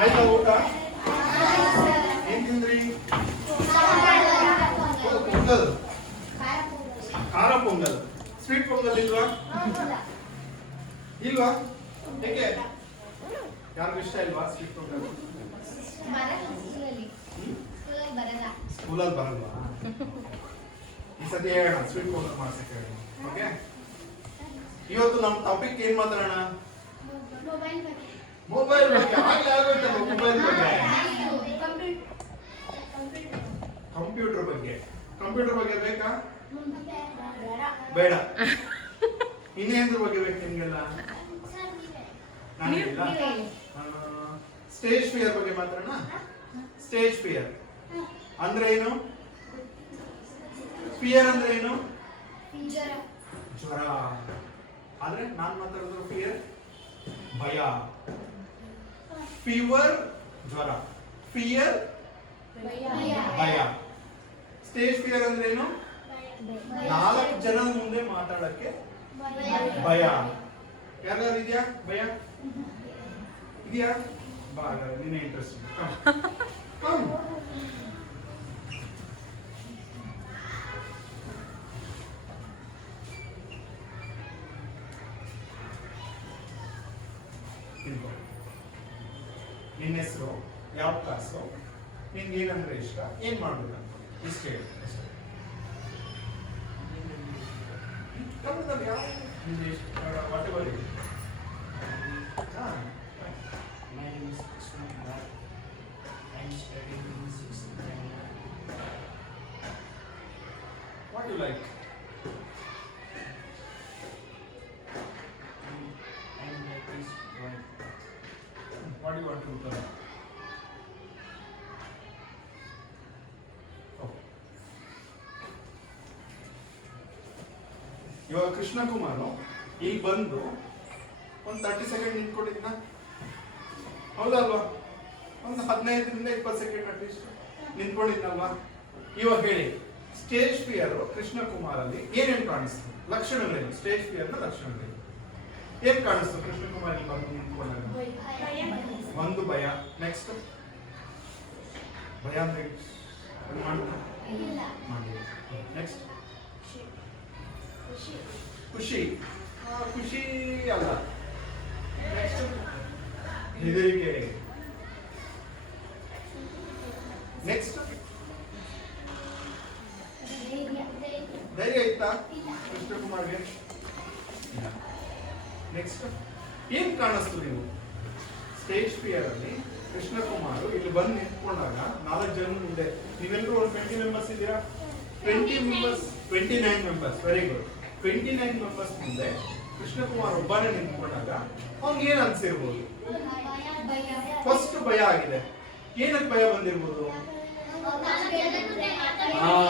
ಆಯ್ತಾ ಊಟ? ಏನ್ ತಿಂದ್ರಿ? ಪೊಂಗಲ್, ಖಾರ ಪೊಂಗಲ್. ಸ್ವೀಟ್ ಪೊಂಗಲ್ ಇಲ್ವಾ? ಇಲ್ವಾ? ಹೇಗೆ? ಯಾರಿಗೂ ಇಷ್ಟ ಇಲ್ವಾ ಸ್ವೀಟ್ ಪೊಂಗಲ್? ಸ್ಕೂಲಲ್ಲಿ ಬರಲ್ವಾ? ಈ ಸತಿ ಹೇಳೋಣ ಸ್ವೀಟ್ ಪೊಂಗಲ್ ಮಾಡ್ಸಕ್ಕೆ ಹೇಳೋಣ. ಓಕೆ, ಇವತ್ತು ನಮ್ಮ ಟಾಪಿಕ್ ಏನ್ ಮಾತಾಡೋಣ? ಮೊಬೈಲ್ ಬಗ್ಗೆ. ಆಗ್ಲೇ ಆಗೋಯ್ತಲ್ಲ ಮೊಬೈಲ್ ಬಗ್ಗೆ. ಕಂಪ್ಯೂಟರ್ ಬಗ್ಗೆ. ಕಂಪ್ಯೂಟರ್ ಬಗ್ಗೆ ಬೇಕಾ? ಬೇಡ. ಇನ್ನೇಂದ್ರ ಬಗ್ಗೆ ಬೇಕು ನಿಮ್ಗೆಲ್ಲ? ಸ್ಟೇಜ್ ಫಿಯರ್ ಬಗ್ಗೆ ಮಾತಾಡೋಣ. ಸ್ಟೇಜ್ ಫಿಯರ್ ಅಂದ್ರೆ ಏನು? ಫಿಯರ್ ಅಂದ್ರೆ ಏನು? ಜ್ವರ. ಆದ್ರೆ ನಾನ್ ಮಾತಾಡೋದು ಫಿಯರ್ ಭಯ. ಫೀವರ್ ಜ್ವರ, ಫಿಯರ್ ಭಯ. ಸ್ಟೇಜ್ ಫಿಯರ್ ಅಂದ್ರೆ ಏನು? 4 ಜನದ ಮುಂದೆ ಮಾತಾಡಕ್ಕೆ ಭಯ. ಯಾರ್ಯಾರು ಇದೆಯಾ ಭಯ? ಇದೆಯಾ? ಬಾ, ನಿನ್ನೆ ಇಂಟ್ರೆಸ್ಟ್. ನಿನ್ನ ಹೆಸರು, ಯಾವ ಕ್ಲಾಸು, ನಿನ್ಗೆ ಏನಂದ್ರೆ ಇಷ್ಟ, ಏನ್ ಮಾಡ್ಬೇಕಂತ ಇಷ್ಟ ಹೇಳಿ. ಕನ್ನಡದಲ್ಲಿ ಯಾವ what ever it. My name is Krishna Kumar. I am studying in 6th standard. What do you like? I like this drawing. What do you want to learn? ಇವಾಗ ಕೃಷ್ಣ ಕುಮಾರ್ ಈಗ ಬಂದು ಒಂದು 30 ಸೆಕೆಂಡ್ ನಿಂತ್ಕೊಂಡಿದ್ನ, ಹೌದಲ್ವಾ? ಒಂದು 15ರಿಂದ 20 ಸೆಕೆಂಡ್ ಅಟ್ಲೀಸ್ಟ್ ನಿಂತ್ಕೊಂಡಿದ್ನಲ್ವಾ? ಇವಾಗ ಹೇಳಿ, stage fear Krishna Kumar ಅಲ್ಲಿ ಏನೇನು ಕಾಣಿಸ್ತು? ಲಕ್ಷಣಗಳೇನು? ಸ್ಟೇಜ್ ಫಿಯರ್ ನ ಲಕ್ಷಣಗಳೇನು? ಏನ್ ಕಾಣಿಸ್ತು ಕೃಷ್ಣ ಕುಮಾರ್ ಇಲ್ಲಿ ಬಂದು ನಿಂತ್ಕೊಂಡಾಗ? ಒಂದು ಭಯ. ನೆಕ್ಸ್ಟ್ ಭಯ ಅಂದ್ರೆ ನೆಕ್ಸ್ಟ್ ಖುಷಿ. ಖುಷಿ ಅಲ್ಲ. ನೆಕ್ಸ್ಟ್ ಹೆದರಿಕೆ. ನೆಕ್ಸ್ಟ್ ಧೈರ್ಯ ಇತ್ತಾ ಕೃಷ್ಣ ಕುಮಾರ್ಗೆ? ನೆಕ್ಸ್ಟ್ ಏನ್ ಕಾಣಿಸ್ತು ನೀವು? ಸ್ಟೇಜ್ ಫಿಯರ್ ಅಲ್ಲಿ ಕೃಷ್ಣ ಕುಮಾರ್ ಇಲ್ಲಿ ಬಂದು ನಿಂತ್ಕೊಂಡಾಗ 4 ಜನ ಮುಂದೆ, ನೀವೆಲ್ಲರೂ ಒಂದು 20 ಮೆಂಬರ್ಸ್ ಇದ್ದೀರಾ? 29 ಮೆಂಬರ್ಸ್. Very good. 29 ಮೆಂಬರ್ಸ್ ಮುಂದೆ ಕೃಷ್ಣ ಕುಮಾರ್ ಒಬ್ಬನೇ ನಿಂತ್ಕೊಂಡಾಗ ಅವ್ನಿಗೆ ಏನ್ ಅನ್ಸಿರ್ಬೋದು? ಫಸ್ಟ್ ಭಯ ಆಗಿದೆ. ಏನಕ್ಕೆ ಭಯ ಬಂದಿರ್ಬೋದು?